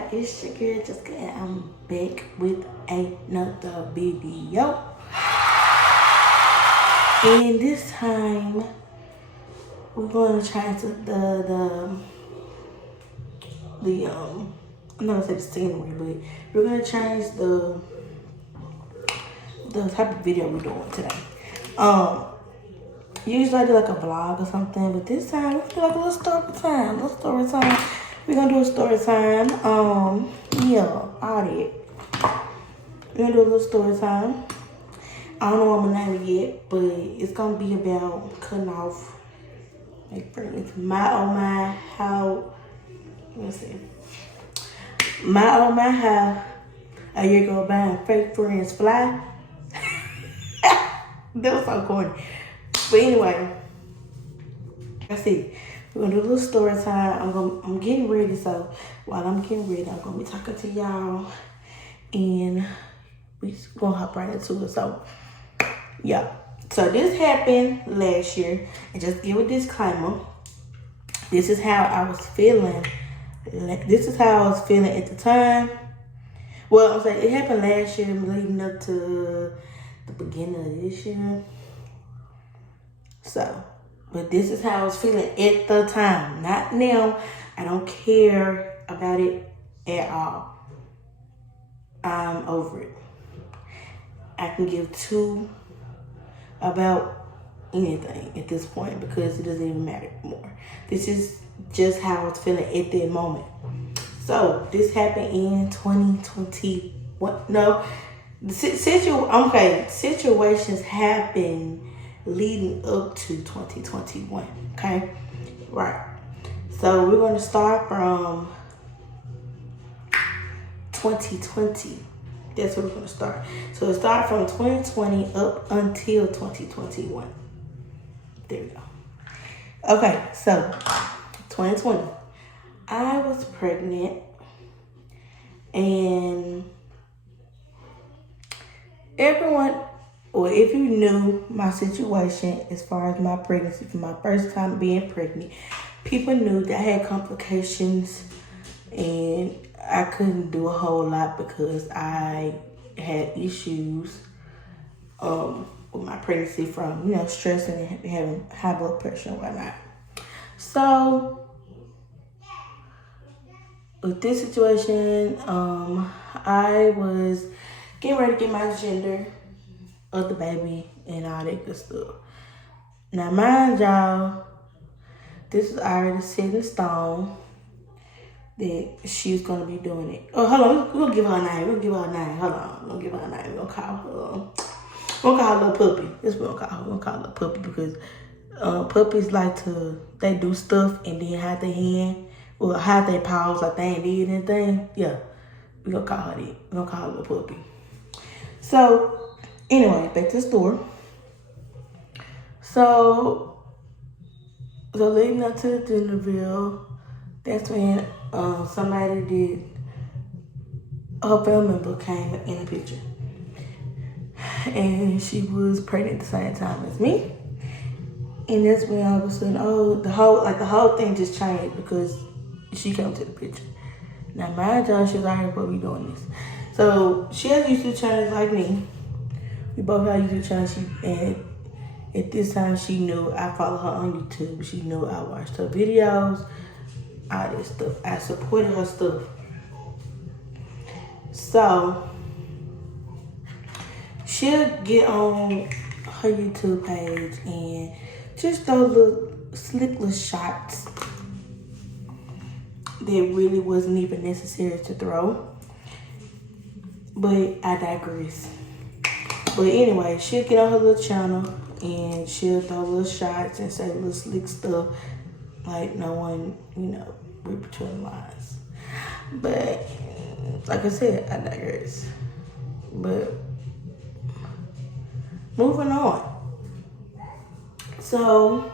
guys, it's your girl Jessica and I'm back with another video. And this time we're going to try to I'm not gonna say the scenery, but we're gonna change the type of video we're doing today. Usually I do like a vlog or something, but this time we're gonna do like a little story time. We're gonna do a story time. Yeah, all that. We're gonna do a little story time. I don't know what I'm gonna name it yet, but it's gonna be about cutting off, like, for instance, how, let's see. How a year go by and fake friends fly. That was so corny. But anyway, that's it. We're gonna do a little story time. I'm getting ready, so while I'm getting ready, I'm gonna be talking to y'all, and we gonna hop right into it. So yeah. So this happened last year, and just give a disclaimer. This is how I was feeling. This is how I was feeling at the time. Well, I'm saying it happened last year, leading up to the beginning of this year. So, but this is how I was feeling at the time. Not now. I don't care about it at all. I'm over it. I can give two about anything at this point because it doesn't even matter anymore. This is just how I was feeling at that moment. So this happened in 2020. Situations happen leading up to 2021. Okay, right. So we're going to start from 2020. That's where we're going to start. So it started from 2020 up until 2021. There we go. Okay, so 2020. I was pregnant, and everyone, or if you knew my situation as far as my pregnancy, for my first time being pregnant, people knew that I had complications and I couldn't do a whole lot because I had issues with my pregnancy from, stressing and having high blood pressure and whatnot. So with this situation, I was getting ready to get my gender of the baby and all that good stuff. Now, mind y'all, this is already set in stone that she's gonna be doing it. Oh, hold on, we're gonna give her a name. Hold on, we're gonna give her a name. We're gonna call her Little Puppy. That's what we're gonna call her. We're gonna call her Little Puppy because puppies like they do stuff and then hide their hand. Well, hide their paws like they ain't did anything. Yeah, we're gonna call her that. We're gonna call her Little Puppy. So, anyway, back to the story. So leading up to the gender reveal, that's when somebody did, her family member came in the picture. And she was pregnant at the same time as me. And that's when all of a sudden, the whole thing just changed because she came to the picture. Now, mind y'all, she was already supposed to be doing this. So she has a YouTube channel like me. We both have YouTube channels, and at this time she knew I follow her on YouTube. She knew I watched her videos, all this stuff. I supported her stuff. So she'll get on her YouTube page and just those little slick little shots that really wasn't even necessary to throw. But I digress. But anyway, she'll get on her little channel and she'll throw little shots and say little slick stuff like no one, read between the lines. But like I said, I digress. But moving on. So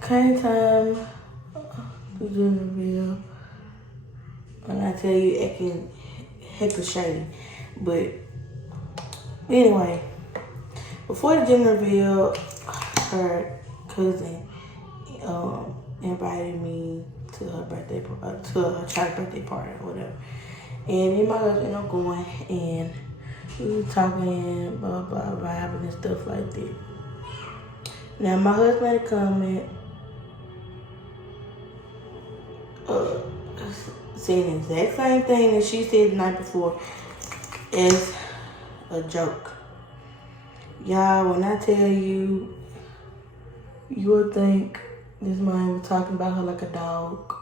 came time to do the reveal. And I tell you, acting hecka shady. But anyway, before the gender reveal, her cousin invited me to her birthday, to her child's birthday party or whatever. And me and my husband ended up going, and we were talking, blah, blah, vibing and stuff like that. Now, my husband made a comment, saying the exact same thing that she said the night before as a joke. Y'all, when I tell you, you would think this man was talking about her like a dog.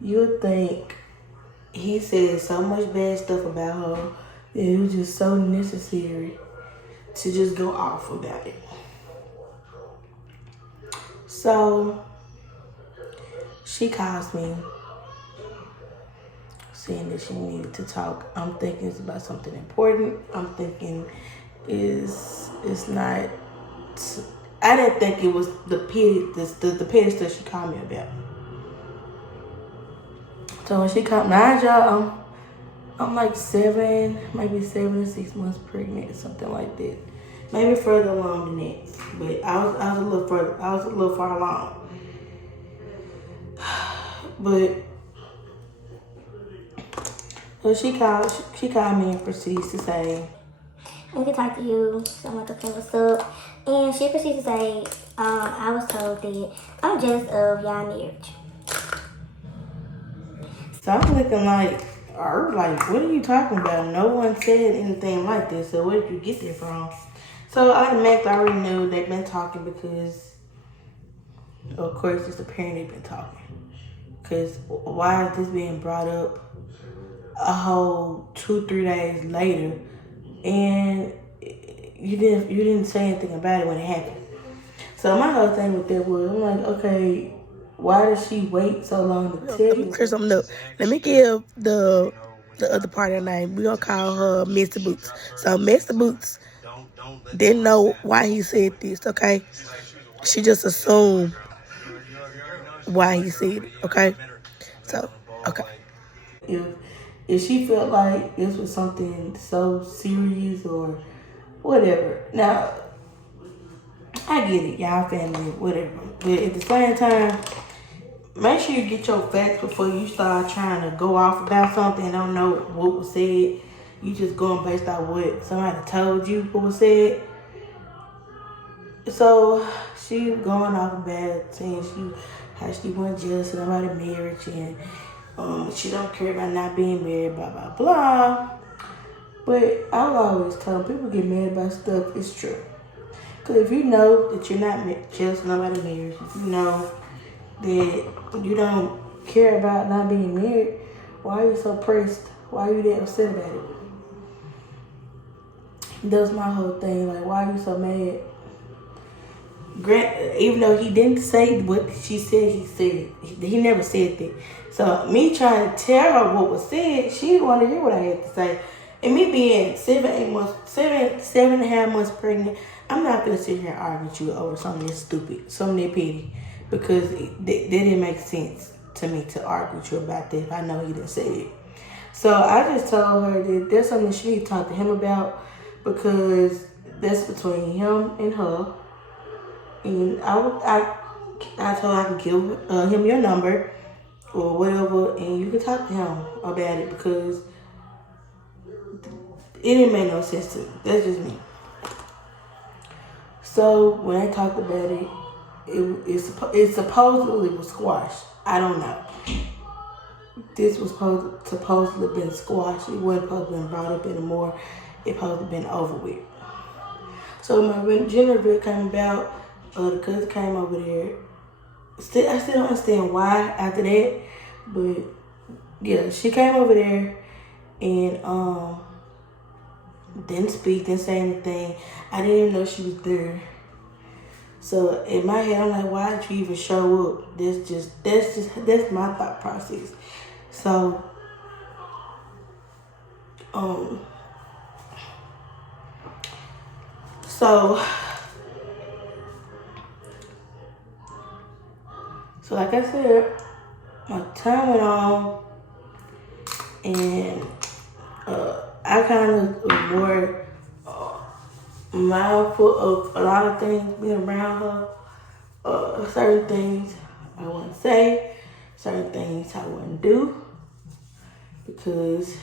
You would think he said so much bad stuff about her that it was just so necessary to just go off about it. So she calls me saying that she needed to talk. I'm thinking it's about something important. I'm thinking it's not. I didn't think it was the petty stuff she called me about. So when she called, mind y'all, I'm like maybe 7 or 6 months pregnant, something like that. Maybe further along than that. But I was a little further. I was a little far along. But so she called me and proceeds to say, I need to talk to you. So I'm like, okay, what's up? And she proceeds to say, I was told that I'm jealous of y'all marriage. So I'm looking like, what are you talking about? No one said anything like this, so where did you get that from? So automatically I already knew they've been talking because, of course, it's apparent they've been talking. Because why is this being brought up a whole 2-3 days later, and you didn't say anything about it when it happened? So my whole thing with that was, I'm like, okay, why does she wait so long to tell you? Let me clear something up. Let me give the other part of her name. We're going to call her Mr. Boots. So Mr. Boots didn't know why he said this, okay? She just assumed why he said it, okay? So, okay. If she felt like this was something so serious or whatever. Now, I get it, y'all family, whatever. But at the same time, make sure you get your facts before you start trying to go off about something and don't know what was said. You just going based on what somebody told you what was said. So she was going off about it, saying how she wasn't jealous about her marriage and she don't care about not being married, blah, blah, blah. But I've always told people get mad about stuff, it's true. Because if you know that you're not jealous of nobody's marriage, if you know that you don't care about not being married, why are you so pressed? Why are you that upset about it? That's my whole thing. Like, why are you so mad? Even though he didn't say what she said, he said it. He never said that. So me trying to tell her what was said, she didn't want to hear what I had to say. And me being 7.5 months pregnant, I'm not gonna sit here and argue with you over something that's stupid, something that petty, because that didn't make sense to me to argue with you about that. I know he didn't say it. So I just told her that there's something she need to talk to him about, because that's between him and her. And I told her I can give him your number or whatever, and you can talk to him about it, because it didn't make no sense to me. That's just me. So when I talked about it, it supposedly was squashed. I don't know. This was supposedly been squashed. It wasn't supposed to been brought up anymore. It supposed to been over with. So when gender reveal came about, the cousin came over there. I still don't understand why after that, but yeah, she came over there and didn't speak, didn't say anything. I didn't even know she was there. So in my head, I'm like, why did you even show up? That's my thought process. So So like I said, my time went on, and I kind of was more mindful of a lot of things being around her. Certain things I want to say, certain things I wouldn't do because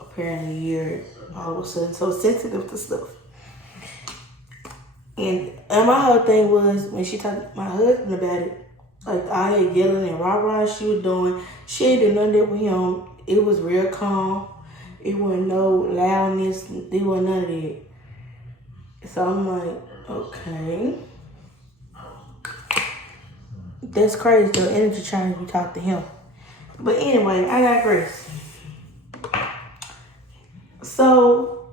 apparently you're all of a sudden so sensitive to stuff. And my whole thing was when she talked to my husband about it, like all that yelling and rah-rah she was doing, she ain't do none of that with him. It was real calm. It wasn't no loudness. It wasn't none of that. So I'm like, okay. That's crazy, the energy change you talk to him. But anyway, I digress. So,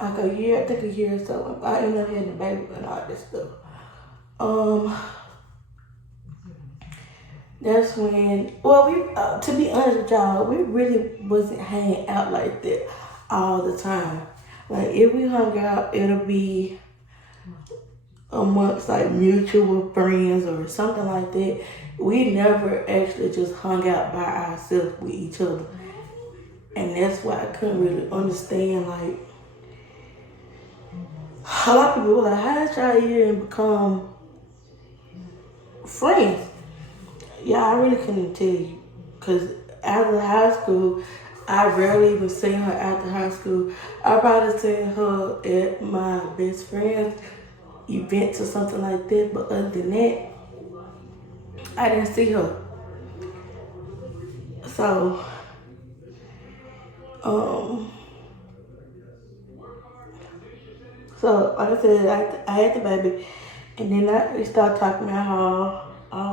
like a year or so, I ended up having a baby and all this stuff. That's when, well, we, to be honest with y'all, we really wasn't hanging out like that all the time. Like, if we hung out, it'll be amongst like mutual friends or something like that. We never actually just hung out by ourselves with each other. And that's why I couldn't really understand, like, a lot of people were like, how did y'all even become friends? Yeah, I really couldn't tell you. Because after high school, I rarely even seen her after high school. I probably seen her at my best friend's events or something like that. But other than that, I didn't see her. So, like I said, I had the baby. And then we started talking about how I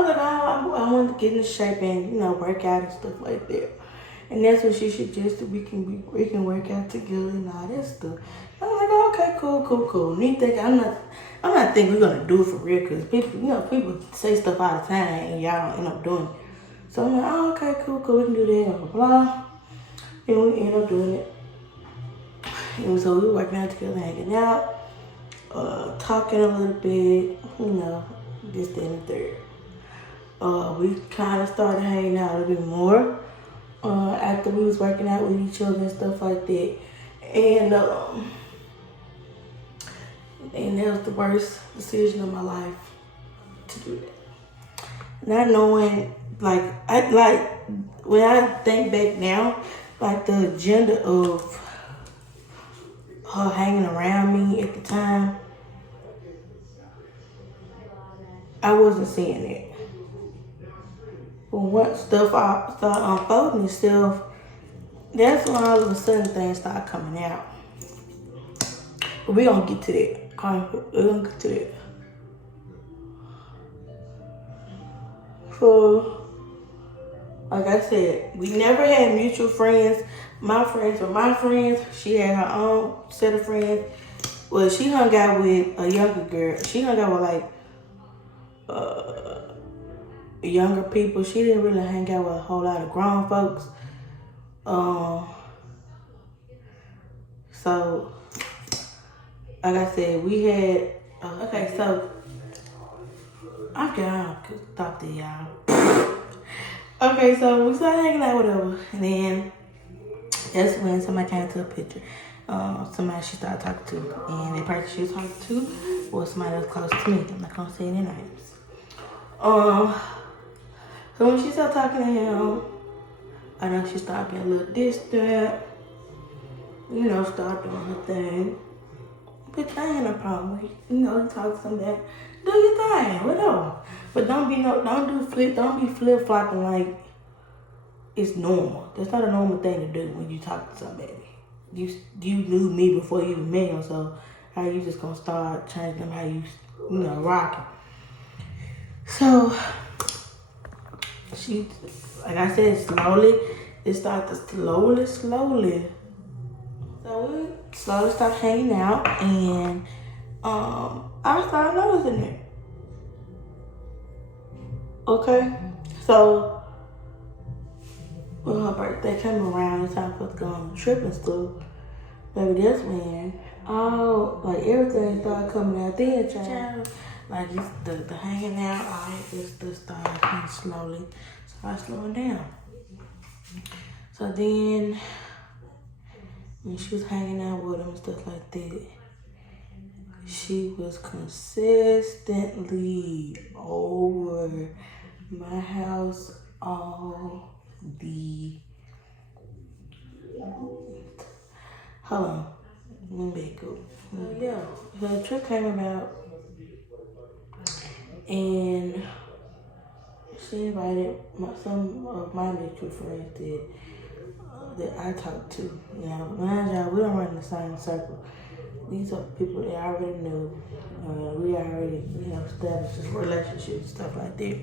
was like, I want to get in shape and, work out and stuff like that. And that's when she suggested we can work out together and all that stuff. I was like, oh, okay, cool. And you think I'm not thinking we're gonna do it for real because people say stuff all the time and y'all don't end up doing it. So I'm like, oh, okay, cool, we can do that, blah blah. And we end up doing it. And so we were working out together, hanging out, talking a little bit, this, that, and the third. We kind of started hanging out a little bit more after we was working out with each other and stuff like that. And that was the worst decision of my life to do that. Not knowing, when I think back now, like the agenda of her hanging around me at the time, I wasn't seeing it. But once stuff started unfolding itself, that's when all of a sudden things start coming out. But we're gonna get to that. We're gonna get to that. So, like I said, we never had mutual friends. My friends were my friends. She had her own set of friends. Well, she hung out with a younger girl. She hung out with younger people. She didn't really hang out with a whole lot of grown folks. So, like I said, we had, okay, so, I'm gonna talk to y'all. Okay, so we started hanging out, whatever, and then that's when somebody came to a picture. Somebody she started talking to, and the person she was talking to was somebody that was close to me. I'm not gonna say their names. So when she started talking to him, I know she started getting a little distant. Start doing her thing. But I ain't no problem with it. You talk to somebody, do your thing, whatever. But don't be flip flopping like it's normal. That's not a normal thing to do when you talk to somebody. You knew me before you even met him, so how you just gonna start changing them how you rocking. So she, like I said, it started slowly. So we slowly started hanging out, and I started noticing it. Okay, so when her birthday came around, it's time for us to go on a trip and stuff. Baby, that's when everything started coming out then, child. Like the hanging out, all that good stuff started slowly slowing down. So then when she was hanging out with him and stuff like that, she was consistently over my house, all the, hold on, let me back up. Yeah, the trip came about, and she invited some of my mutual friends that I talked to. You know, mind y'all, we don't run in the same circle. These are people that I already knew. We already, established this relationship and stuff like that.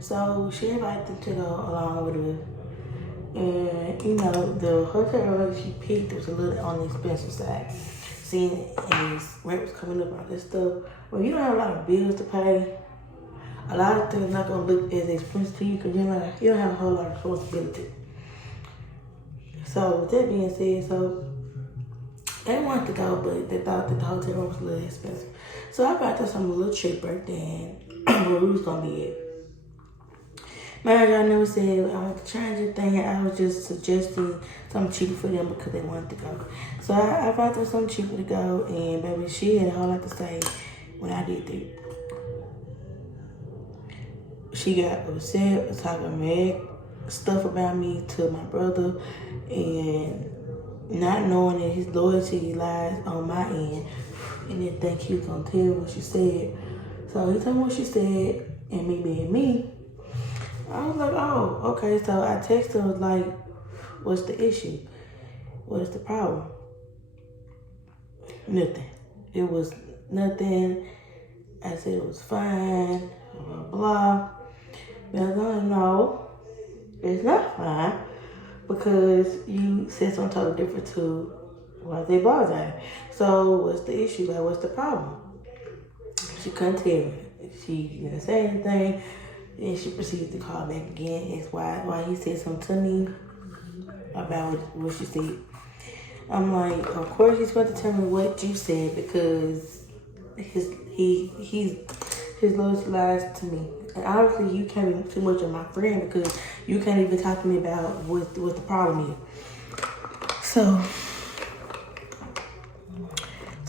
So she invited them to go along with her. And, the hotel she picked was a little on the expensive side. Seeing as rent was coming up and all this stuff. When you don't have a lot of bills to pay, a lot of things not going to look as expensive to you because you don't have a whole lot of responsibility. So with that being said, so they wanted to go, but they thought that the hotel room was a little expensive. So I bought them something a little cheaper than where we was gonna be at. Mind y'all never said I want to change anything. I was just suggesting something cheaper for them because they wanted to go. So I bought them something cheaper to go, and baby, she had a whole lot to say when I did that. She got upset, was talking mad stuff about me to my brother, and not knowing that his loyalty lies on my end, and didn't think he was gonna tell what she said. So he told me what she said, and me being me, I was like, oh, okay. So I texted her, was like, what's the issue? What is the problem? Nothing. It was nothing. I said it was fine, blah, blah, blah. But I was like, no, it's not fine because you said something totally different to what they apologize. So what's the issue? Like, what's the problem? She couldn't tell me. She didn't say anything. And she proceeded to call back again. It's why he said something to me about what she said. I'm like, of course he's going to tell me what you said because his loyalty lies to me. And obviously you can't be too much of my friend because you can't even talk to me about what the problem is. So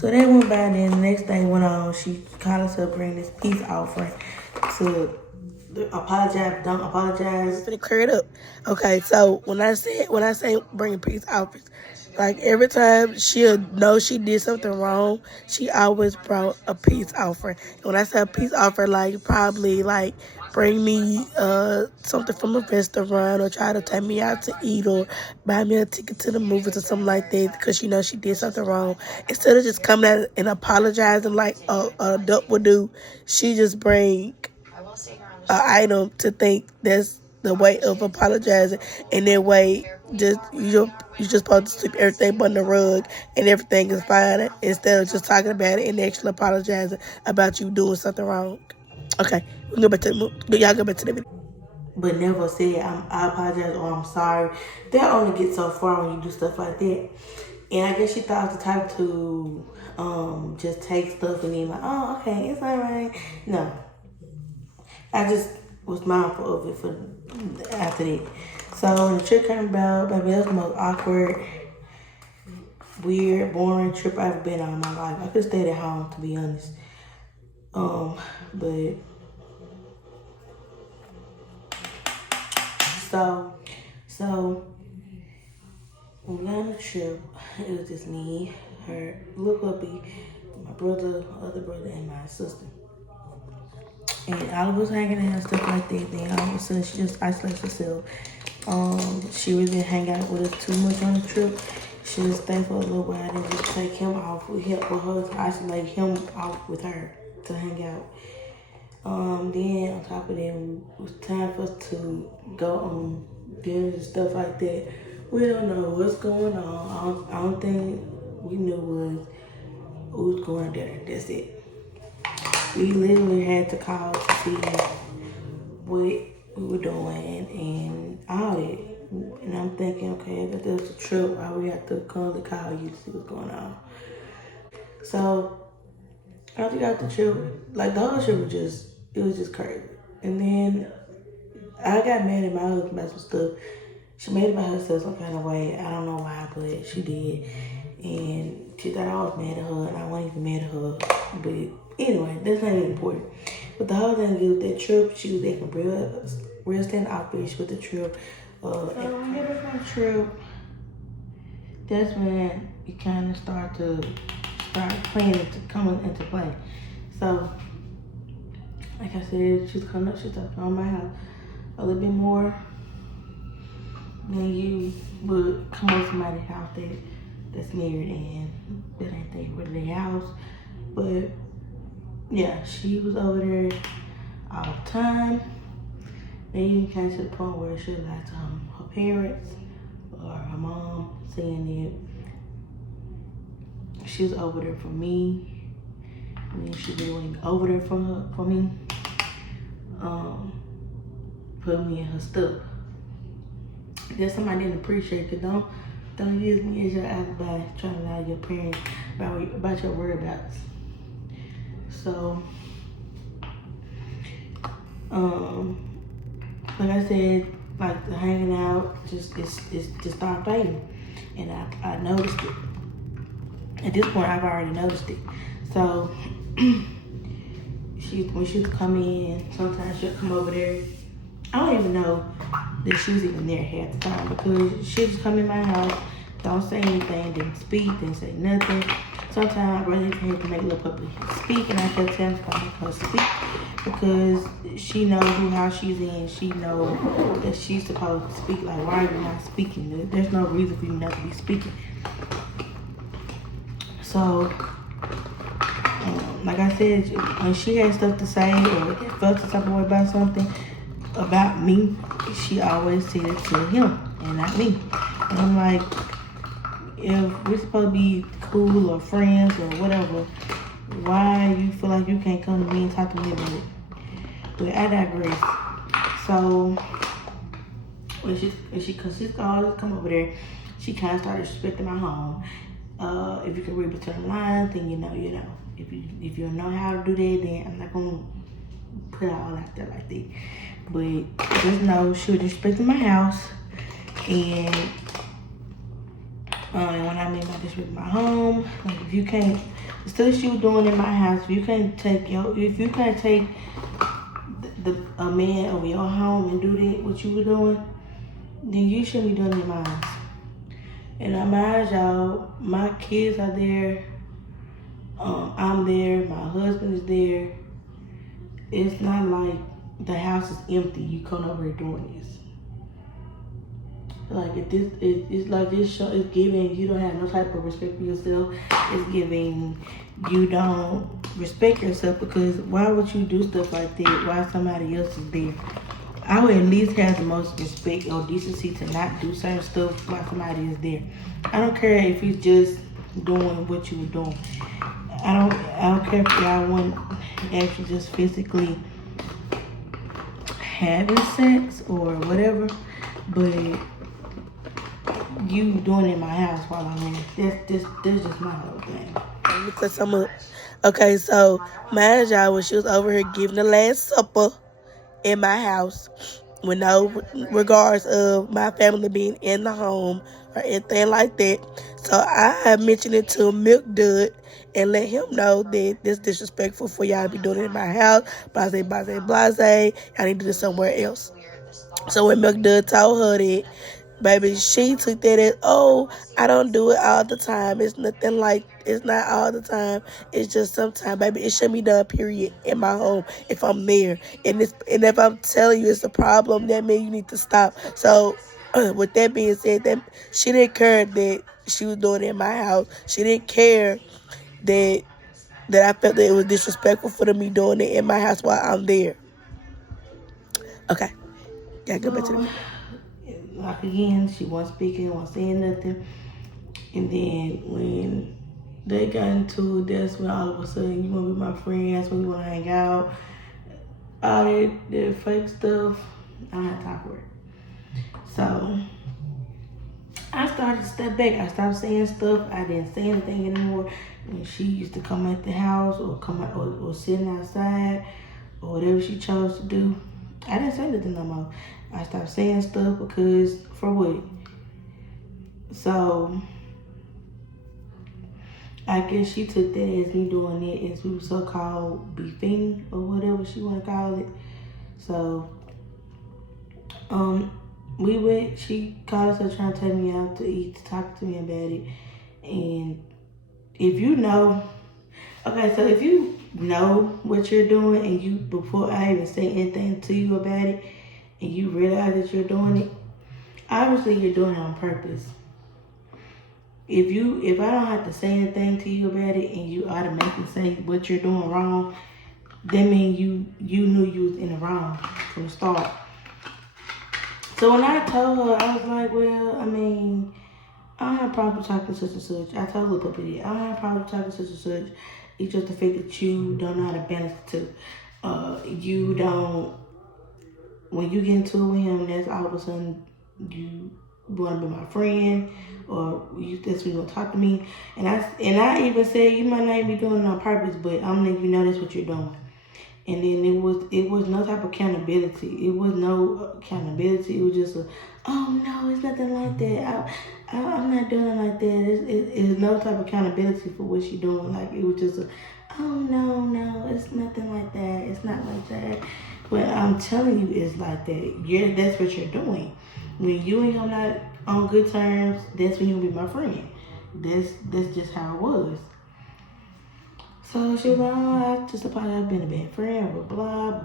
they went by, and then the next thing went on. She called us up, bring this peace offering to apologize, don't apologize. I'm gonna clear it up. Okay, so when I say bring peace offerings, like every time she'll know she did something wrong, she always brought a peace offering. And when I say a peace offering, like probably like bring me something from a restaurant or try to take me out to eat or buy me a ticket to the movies or something like that because she knows she did something wrong. Instead of just coming out and apologizing like a adult would do, she just bring an item to think that's the way of apologizing, and that way just you just supposed to sweep everything under the rug and everything is fine instead of just talking about it and actually apologizing about you doing something wrong. Okay, we can go back to y'all go back to the video. But never say I apologize or I'm sorry. That only gets so far when you do stuff like that. And I guess she thought I was the type to just take stuff and be like, oh, okay, it's all right. No, I just was mindful of it for after that. So when the trip came about, baby, that was the most awkward, weird, boring trip I've ever been on in my life. I could have stayed at home, to be honest. But so when we got on the trip, it was just me, her, little puppy, my brother, other brother, and my sister. And all of us hanging out and stuff like that. Then all of a sudden she just isolates herself. She really didn't hang out with us too much on the trip. She just stayed for a little while and just take him off. We helped with her to isolate him off with her to hang out. Then on top of that, it was time for us to go on dinners and stuff like that. We don't know what's going on. I don't think we knew was who's going there. That's it. We literally had to call to see what we were doing and all that. And I'm thinking, okay, if there's a trip, why we have to call you to see what's going on. So after we got the trip, like the whole trip was just crazy. And then I got mad at my husband about some stuff. She made it about herself some kind of way. I don't know why, but she did. And she thought I was mad at her, and I wasn't even mad at her. But anyway, that's not even important. But the whole thing is with that trip, she was acting real standoffish with the trip. So when we get back from the trip, that's when you kind of start playing into coming into play. So, like I said, she's coming up, she's talking on my house a little bit more than you would come on somebody's house that's married and that ain't really their house. But yeah, she was over there all the time. They even came to the point where she lied to her parents or her mom, saying that she was over there for me. And she really went over there for me. Put me in her stuff. That's something I didn't appreciate. Cause don't use me as your alibi trying to lie to your parents about your whereabouts. So, like I said, like the hanging out just started fading, and I noticed it. At this point, I've already noticed it. So when she would come in, sometimes she'll come over there. I don't even know that she was even there half the time because she just come in my house, don't say anything, didn't speak, didn't say nothing. Sometimes I really had to make little puppy speak, and I kept telling her to speak because she knows who house she's in. She knows that she's supposed to speak. Like, why are you not speaking? There's no reason for you not to be speaking. So, like I said, when she had stuff to say or felt some type of way about something about me, she always said it to him and not me. And I'm like, if we're supposed to be cool or friends or whatever, why you feel like you can't come to me and talk to me about it? But I digress. So when she always come over there, she kind of started respecting my home. If you can read between the lines, then you know. If you don't know how to do that, then I'm not gonna put it all out there like that. But just know she was respecting my house, and when I mean by disrespect my home, like if you can't, the stuff she was doing in my house, if you can't take a man over your home and do that what you were doing, then you shouldn't be doing it in my house. And I mind y'all, my kids are there. I'm there. My husband is there. It's not like the house is empty. You come over here doing this. Like it's like this show is giving you don't have no type of respect for yourself. It's giving you don't respect yourself because why would you do stuff like that while somebody else is there? I would at least have the most respect or decency to not do certain stuff while somebody is there. I don't care if you're just doing what you were doing. I don't care if y'all want actually just physically having sex or whatever, but you doing it in my house while I'm in. That's just my whole thing. Let me clear some up. Okay, so mind y'all, when she was over here giving the Last Supper in my house, with no regards of my family being in the home or anything like that. So I mentioned it to Milk Dud and let him know that this disrespectful for y'all to be doing it in my house. Blase. Y'all need to do this somewhere else. So when Milk Dud told her that, baby, she took that as, oh, I don't do it all the time. It's not all the time. It's just sometimes, baby. It shouldn't be done, period, in my home if I'm there. And if I'm telling you it's a problem, that means you need to stop. So with that being said, that she didn't care that she was doing it in my house. She didn't care that I felt that it was disrespectful for me doing it in my house while I'm there. Okay. Yeah, go back to the video. Like again, she wasn't speaking, wasn't saying nothing. And then when they got into it, that's when all of a sudden you want to be my friend, that's when you want to hang out. All that fake stuff, I had to talk with her. So I started to step back. I stopped saying stuff. I didn't say anything anymore. And she used to come at the house or come out or sitting outside or whatever she chose to do. I didn't say nothing no more. I stopped saying stuff because for what? So I guess she took that as me doing it as we so-called beefing or whatever she want to call it. So, um, we went. She called us trying to take me out to eat, to talk to me about it. And if you know, okay, so if you know what you're doing, and you before I even say anything to you about it, and you realize that you're doing it, obviously you're doing it on purpose. If I don't have to say anything to you about it, and you automatically say what you're doing wrong, that means you knew you was in the wrong from the start. So when I told her, I was like, well, I mean, I don't have a problem talking such and such. I told her puppy that I don't have a problem talking such and such. It's just the fact that you don't know how to balance the two. You don't. When you get into it with him, that's all of a sudden you want to be my friend, or that's when you want to talk to me. And I even said you might not even be doing it on purpose, but I'm letting you know that's what you're doing. And then it was no type of accountability. It was no accountability. It was just oh no, it's nothing like that. I'm not doing it like that. It's no type of accountability for what she doing. Like it was just oh no, it's nothing like that. It's not like that. But I'm telling you, it's like that. That's what you're doing. When you and him not on good terms, that's when you'll be my friend. That's just how it was. So she was like, oh, I just apologize, I've been a bad friend, blah.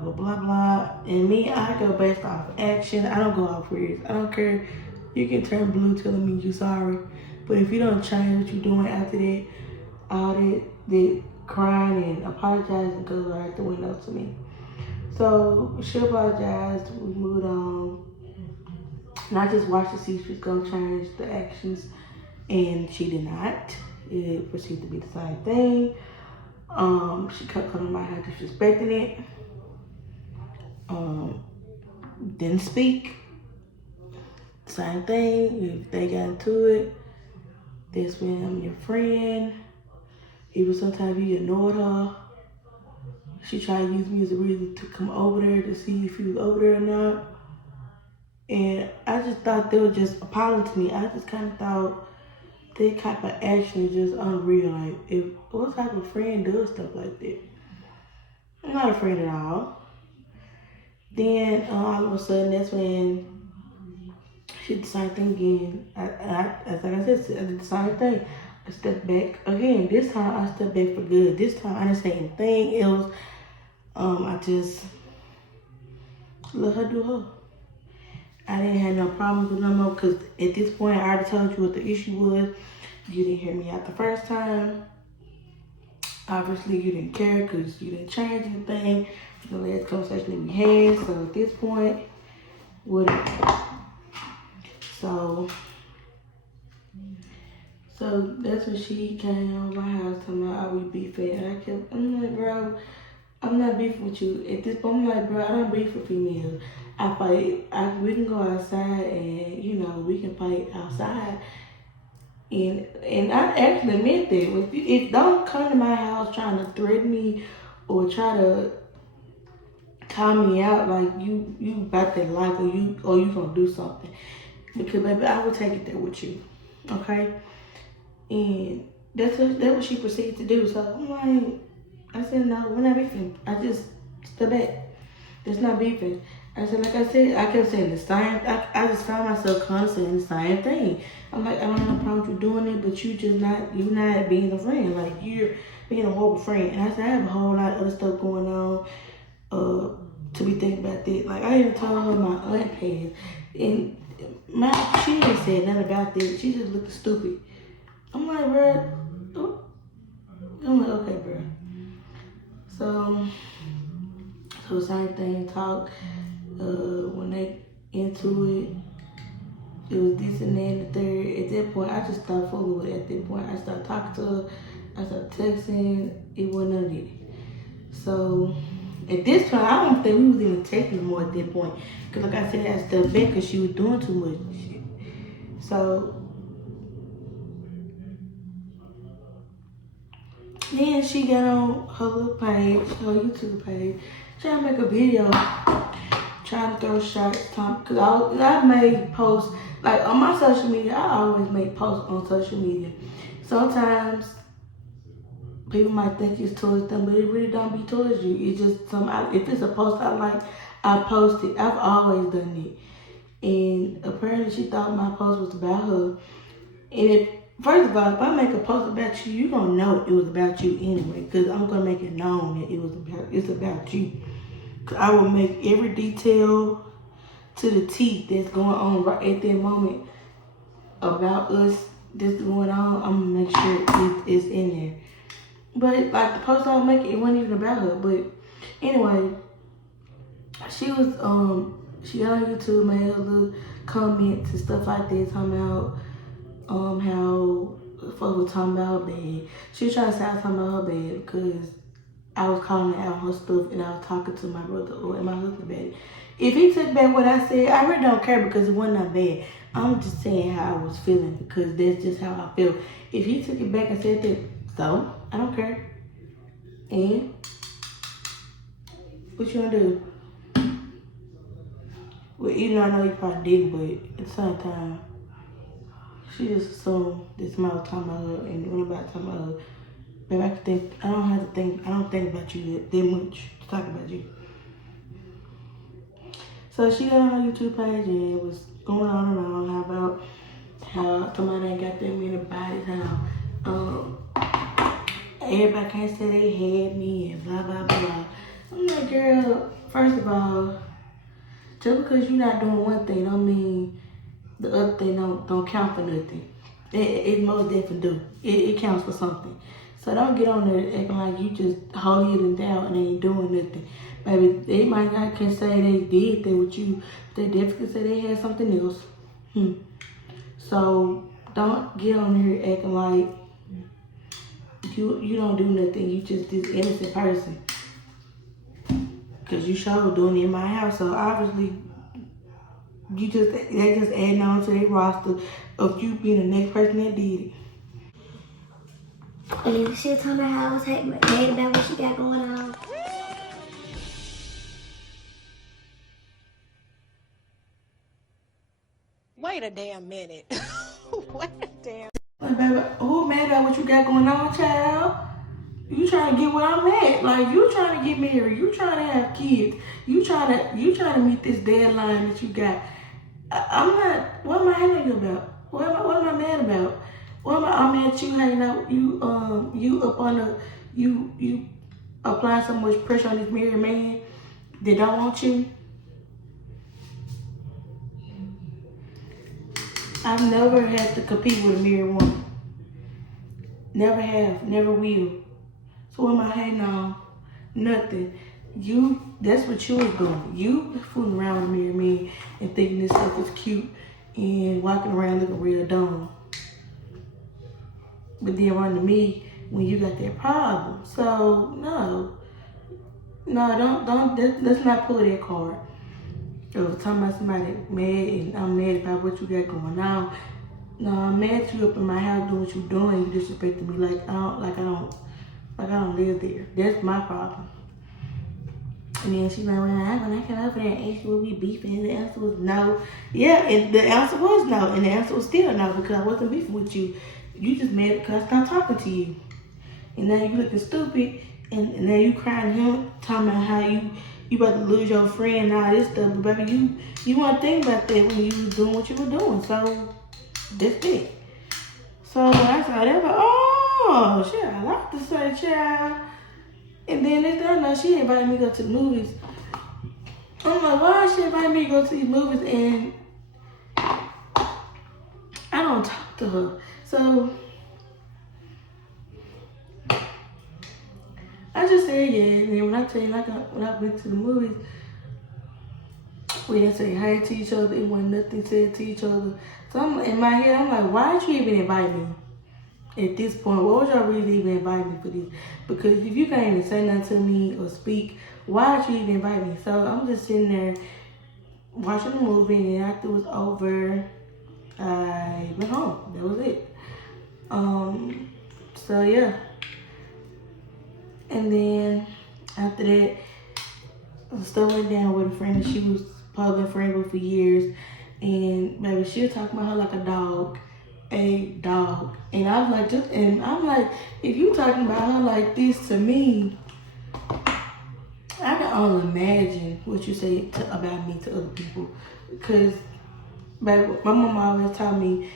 And me, I go based off action. I don't go off words. I don't care. You can turn blue telling me you're sorry. But if you don't change what you're doing after that, all that crying and apologizing goes right out the window to me. So she apologized. We moved on. And I just watched to see if she's going to change the actions. And she did not. It proceeded to be the same thing. She kept coming to my house disrespecting it. Didn't speak. Same thing. If they got into it, that's when I'm your friend. Even sometimes you ignored her. She tried to use me as a reason to come over there to see if you was over there or not. And I just thought they were just appalling to me. I just kind of thought that type of action is just unreal. Like, what type of friend does stuff like that? I'm not a friend at all. Then all of a sudden, that's when she did the same thing again. As like I said, I did the same thing. I stepped back again. This time, I stepped back for good. This time, I didn't say anything else. I just let her do her. I didn't have no problems with no more because at this point, I already told you what the issue was. You didn't hear me out the first time. Obviously, you didn't care because you didn't change anything from the last conversation that we had. So at this point, whatever. So that's when she came over my house talking about, are we beefing? And I'm like, bro, I'm not beefing with you. At this point, I'm like, bro, I don't beef with females. I fight. We can go outside and, we can fight outside. And I actually meant that. If don't come to my house trying to threaten me or try to call me out like you about that life or you gonna do something. Because baby, I will take it there with you. Okay? And that's what she proceeded to do. So I'm like, I said, no, we're not beefing. I just step back. That's not beefing. I said, like I said, I kept saying the same. I just found myself constantly saying the same thing. I'm like, I don't have no problem with you doing it, but you're not being a friend. Like, you're being a horrible friend. And I said, I have a whole lot of other stuff going on to be thinking about that. Like, I even told her my aunt passed. And she didn't say nothing about that. She just looked stupid. I'm like, bro. I'm like, okay, bro. So same thing, talk. When they into it was this and that and the third. At that point, I just stopped fooling with it. At that point, I started talking to her. I started texting. It wasn't none of it. So at this point, I don't think we was even texting more at that point. Because like I said, I stepped back because she was doing too much shit. So then she got on her little page, her YouTube page, trying to make a video, trying to throw shots, because I made posts, like on my social media, I always make posts on social media. Sometimes People might think it's towards them, but it really don't be towards you. It's just if it's a post I like, I post it. I've always done it. And apparently she thought my post was about her. And first of all, if I make a post about you, you gonna know it was about you anyway, because I'm gonna make it known that it's about you. Cause I will make every detail to the T that's going on right at that moment about us that's going on. I'm gonna make sure it's in there. But like the post I was making, it wasn't even about her. But anyway, she was she got on YouTube, made her little comments and stuff like that, talking about how folks were talking about her bad. She was trying to say I was talking about her bad because I was calling her out her stuff and I was talking to my brother or my husband about it. If he took back what I said, I really don't care because it wasn't that bad. I'm just saying how I was feeling because that's just how I feel. If he took it back and said that, so I don't care. And what you gonna do? Well, even though I know he probably didn't, but at the same time, she just assumed that somebody was talking about her and when anybody talking about her, baby, I can think. I don't have to think. I don't think about you that much to talk about you. So she got on her YouTube page and it was going on and on how about how somebody ain't got that many bodies, how everybody can't say they had me and blah blah blah. I'm like, girl, first of all, just because you're not doing one thing don't mean the other thing don't count for nothing. It most definitely do. It counts for something. So don't get on there acting like you just holier than thou and ain't doing nothing. Baby, they might not can say they did that with you, but they definitely say they had something else. So don't get on here acting like you don't do nothing. You just this innocent person. Cause you sure doing it in my house. So obviously they just adding on to their roster of you being the next person that did it. And she was talking about how I was mad about what she got going on. Wait a damn minute. Wait a damn. Like, baby, who mad about what you got going on, child? You trying to get where I'm at? Like you trying to get married? You trying to have kids? You trying to meet this deadline that you got? I'm not. What am I hating you about? What am I mad about? I'm mad at you hanging out. You up on you applying so much pressure on this married man that don't want you. I've never had to compete with a married woman. Never have. Never will. So what am I hating on? Nothing. That's what you was doing. You fooling around with a married man and thinking this stuff is cute and walking around looking real dumb. But then run to me when you got that problem. So no, don't. Let's not pull that card. Of talking about somebody mad and I'm mad about what you got going on. No, I'm mad at you up in my house doing what you doing. You disrespecting me like I don't live there. That's my problem. And then she went, when I came over there and asked you what we beefing, and the answer was no. Yeah, and the answer was no, and the answer was still no because I wasn't beefing with you. You just mad because I stopped talking to you. And now you looking stupid, and now you crying him, talking about how you about to lose your friend and all this stuff. But baby, you weren't thinking about that when you was doing what you were doing. So that's it. So when I saw that, like, oh shit, I like to say child. And then next thing I know, she invited me to go to the movies. I'm like, why she invited me to go to these movies and I don't talk to her. So I just said yeah. And then when I tell you, like when I went to the movies, we didn't say hi to each other. It wasn't nothing said to each other. So in my head, I'm like, why did you even invite me? At this point, what was y'all really even invite me for this? Because if you can't even say nothing to me or speak, why did you even invite me? So I'm just sitting there watching the movie, and after it was over, I went home. That was it. So yeah. And then after that, stuff went down with a friend that she was probably been friends with for years. And baby, she was talking about her like a dog. a dog. And I was like, I'm like, if you talking about her like this to me, I can only imagine what you say about me to other people. Because, baby, my mom always taught me,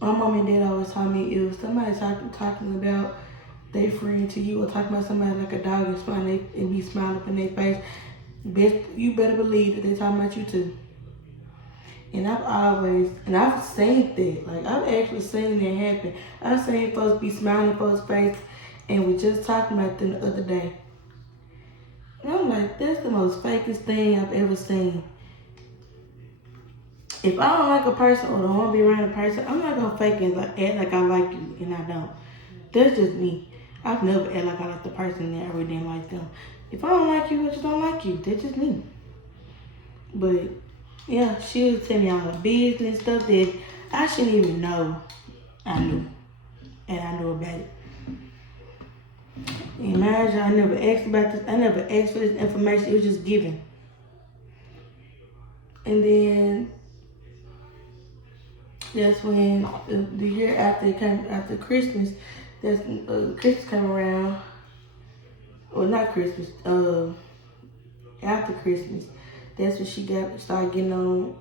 my mom and dad always taught me, if somebody talking about their friend to you or talking about somebody like a dog and be smiling up in their face, you better believe that they talking about you too. And I've seen that. Like, I've actually seen that happen. I've seen folks be smiling in folks' face, and we just talking about them the other day. And I'm like, that's the most fakest thing I've ever seen. If I don't like a person or don't want to be around a person, I'm not gonna fake and act like I like you, and I don't. That's just me. I've never act like I like the person and I really didn't like them. If I don't like you, I just don't like you. That's just me. But yeah, she was telling me all her business, stuff that I shouldn't even know I knew. And I knew about it. And mind you, I never asked about this. I never asked for this information. It was just given. And then that's when the year after it came, after Christmas, that's Christmas came around. Well, not Christmas. After Christmas, that's when she started getting on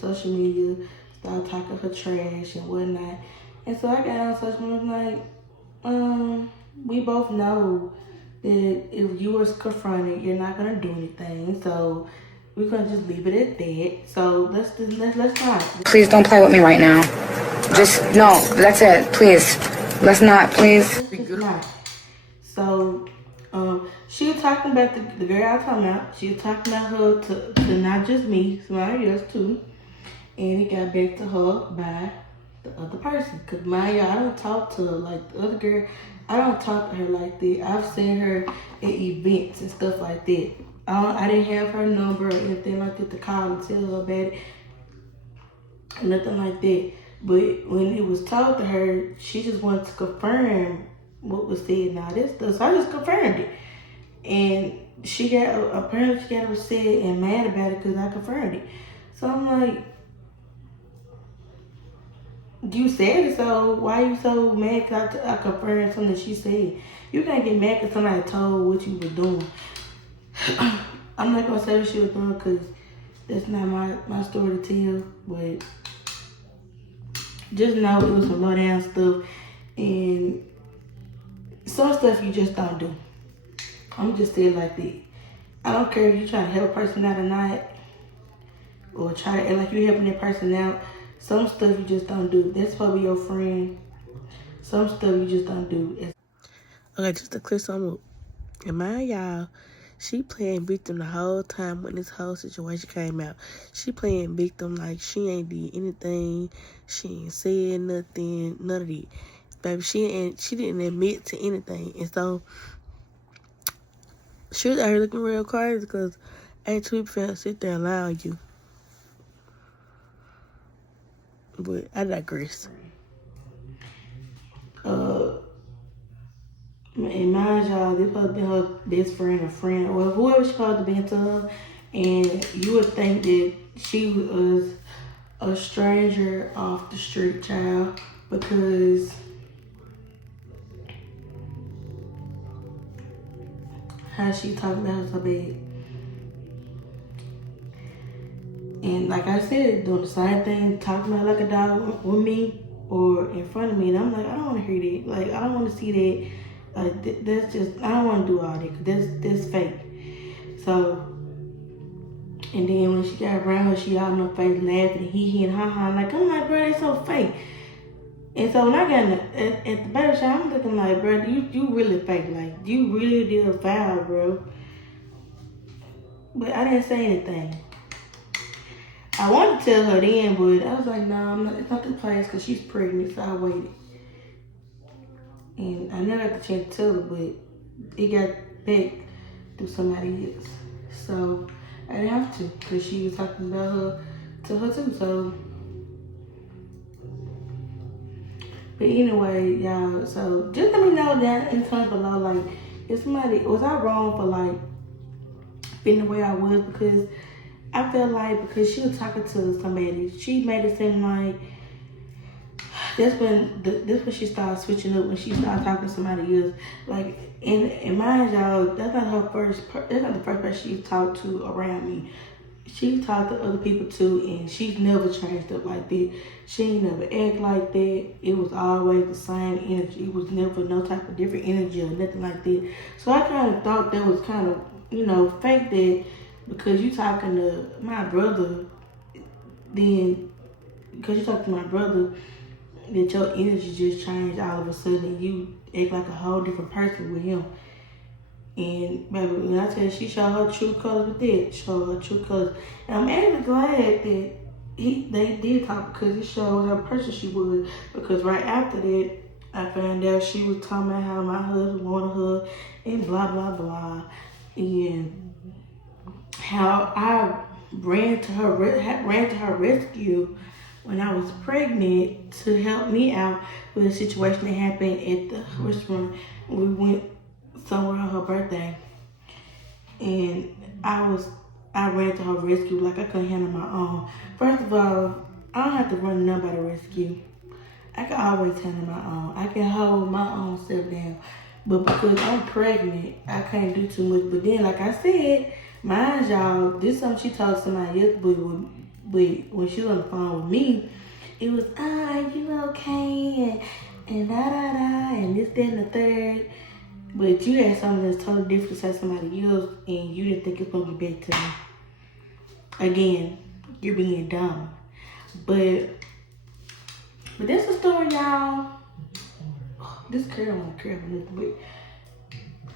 social media, started talking her trash and whatnot. And so I got on social media, like, we both know that if you was confronted, you're not gonna do anything. So we're gonna just leave it at that. So let's not. Please don't play with me right now. Just no. That's it. Please. Let's not. Please. Let's just not. So she was talking about the girl I was talking about. She was talking about her to not just me, somebody else too. And it got back to her by the other person. Cause I don't talk to her like the other girl. I don't talk to her like that. I've seen her at events and stuff like that. I didn't have her number or anything like that to call and tell her about it. Nothing like that. But when it was told to her, she just wanted to confirm what was said and all this stuff. So I just confirmed it. And apparently she got upset and mad about it because I confirmed it. So I'm like, you said it, so why you so mad because I confirmed something that she said? You can't get mad because somebody told what you were doing. I'm not going to say what she was doing because that's not my story to tell, but just know it was some low down stuff and some stuff you just don't do. I'm just saying like that. I don't care if you try to help a person out or not, or try to act like you helping that person out. Some stuff you just don't do. That's probably your friend. Some stuff you just don't do. Okay, just to clear something up. And mind y'all, she playing victim the whole time when this whole situation came out. She playing victim like she ain't did anything. She ain't said nothing. None of that. Baby, she didn't admit to anything. And so she was out here looking real crazy because ain't two people sit there and lie on you. But I digress. And mind y'all, this supposed to be her best friend or friend, or whoever she supposed to be to her. And you would think that she was a stranger off the street, child, because how she talking about her so bad. And like I said, doing the same thing, talking about like a dog with me or in front of me. And I'm like, I don't want to hear that. Like, I don't want to see that. Like, that's just, I don't want to do all that because that's fake. So, and then when she got around her, she all in her face laughing and hee and ha. Like, I'm like, bro, that's so fake. And so when I got at the baby shop, I'm looking like, bro, you really fake. Like, you really did a foul, bro. But I didn't say anything. I wanted to tell her then, but I was like, no, it's not the place because she's pregnant, so I waited. And I never got the chance to tell her, but it got back through somebody else. So I didn't have to because she was talking about her to her too. So, but anyway, y'all, so just let me know down in the comments below, like, was I wrong for like feeling the way I was? Because I felt like because she was talking to somebody, she made it seem like that's when she started switching up, when she started talking to somebody else. Like, and mind y'all, that's not the first person she talked to around me. She talked to other people too, and she's never changed up like that. She ain't never act like that. It was always the same energy. It was never no type of different energy or nothing like that. So I kind of thought that was kind of, fake, that because you talking to my brother, then because you talk to my brother, that your energy just changed all of a sudden and you act like a whole different person with him. And baby, when I tell you, she showed her true colors with that. Showed her true colors. And I'm actually glad that they did talk, because it showed her person she was. Because right after that, I found out she was talking about how my husband wanted her and blah, blah, blah. And how I ran to her rescue when I was pregnant to help me out with a situation that happened at the restaurant. We went somewhere on her birthday, and I ran to her rescue like I couldn't handle my own. First of all, I don't have to run nobody's rescue. I can always handle my own. I can hold my own self down. But because I'm pregnant, I can't do too much. But then, like I said, mind y'all, this is something she told somebody else, but when she was on the phone with me, it was, you okay, and da-da-da, and this, that, and the third. But you had something that's totally different to say to somebody else, and you didn't think it's going to get back to me. Again, you're being dumb. But that's the story, y'all. This girl won't care for nothing.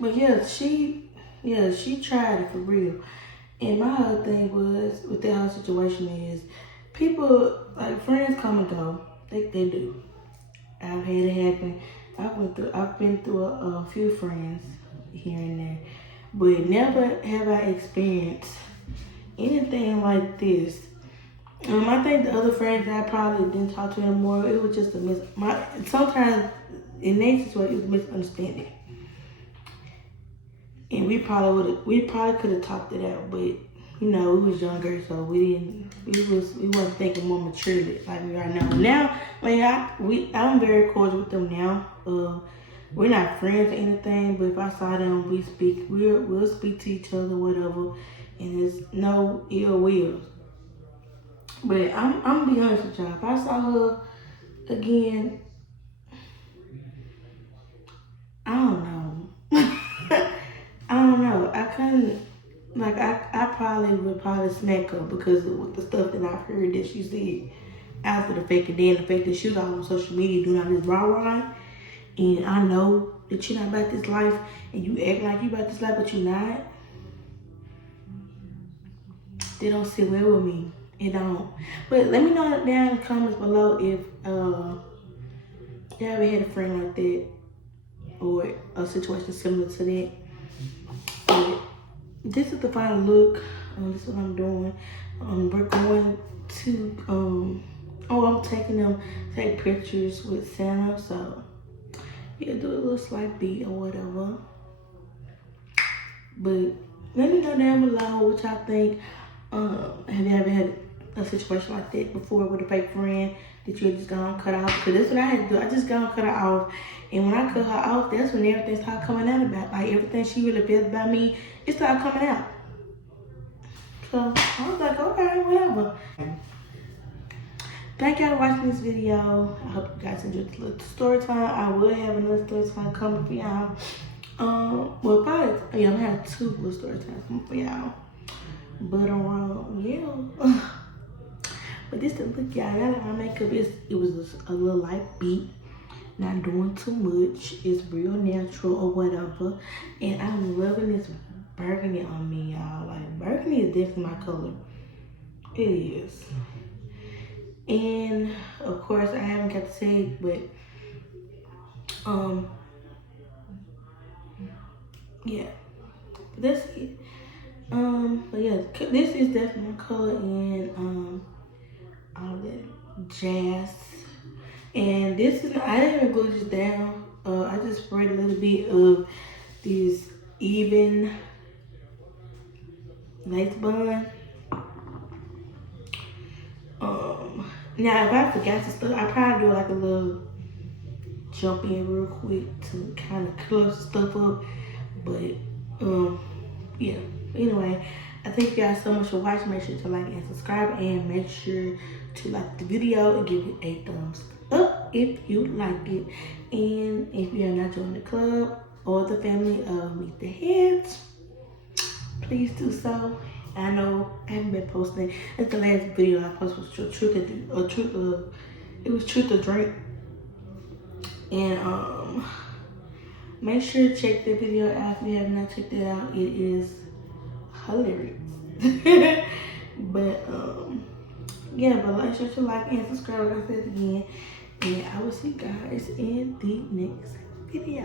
But yeah, she tried it for real. And my whole thing was, with that whole situation is, people, like, friends come and go. They do. I've had it happen. I've been through a few friends here and there, but never have I experienced anything like this. I think the other friends that I probably didn't talk to anymore, it was just sometimes in their situation, it was a misunderstanding. And we probably could have talked it out, but we was younger, so we wasn't thinking more maturely like we are now. Now, I'm very cordial with them now. We're not friends or anything, but if I saw them, we'll speak to each other, whatever, and there's no ill will. But I'm gonna be honest with y'all. If I saw her again, I don't know. I don't know. I couldn't. Like, I probably would smack her because of the stuff that I've heard that she said after the fact, and then the fact that she was all on social media doing all this rah-rah, and I know that you're not about this life, and you act like you about this life, but you're not. They don't sit well with me. It don't. But let me know down in the comments below if you ever had a friend like that, or a situation similar to that. But this is the final look. This is what I'm doing. We're going to I'm taking them take pictures with Santa, so yeah, do a little slight beat or whatever. But let me know down below what y'all think. Have you ever had a situation like that before with a fake friend that you had just gone cut off? Because that's what I had to do. I just gone cut her off, and when I cut her off, that's when everything started coming out about, like, everything she really feels about me, it started coming out. So I was like, okay, whatever. Thank y'all for watching this video. I hope you guys enjoyed the little story time. I will have another story time coming for y'all. I'm gonna have 2 little story times coming for y'all. But yeah. But this the look, y'all. Y'all like my makeup. It was a little light beat. Not doing too much. It's real natural or whatever. And I'm loving this burgundy on me, y'all. Like, burgundy is definitely my color. It is. And of course, I haven't got to say it, but yeah, that's it. But yeah, this is definitely my color, and all that jazz. And this is, I didn't even glue this down. I just sprayed a little bit of this even lace bun. Now, if I forgot to stuff, I probably do like a little jump in real quick to kind of close stuff up. But yeah. Anyway, I thank you guys so much for watching. Make sure to like and subscribe, and make sure to like the video and give it a thumbs up if you liked it. And if you are not joined the club or the family of Meet the Heads, please do so. I know I haven't been posting. That's the last video I posted was it was truth or drink. And make sure to check the video out if you have not checked it out. It is hilarious. But yeah, but make sure to like and subscribe, like I said again. And I will see you guys in the next video.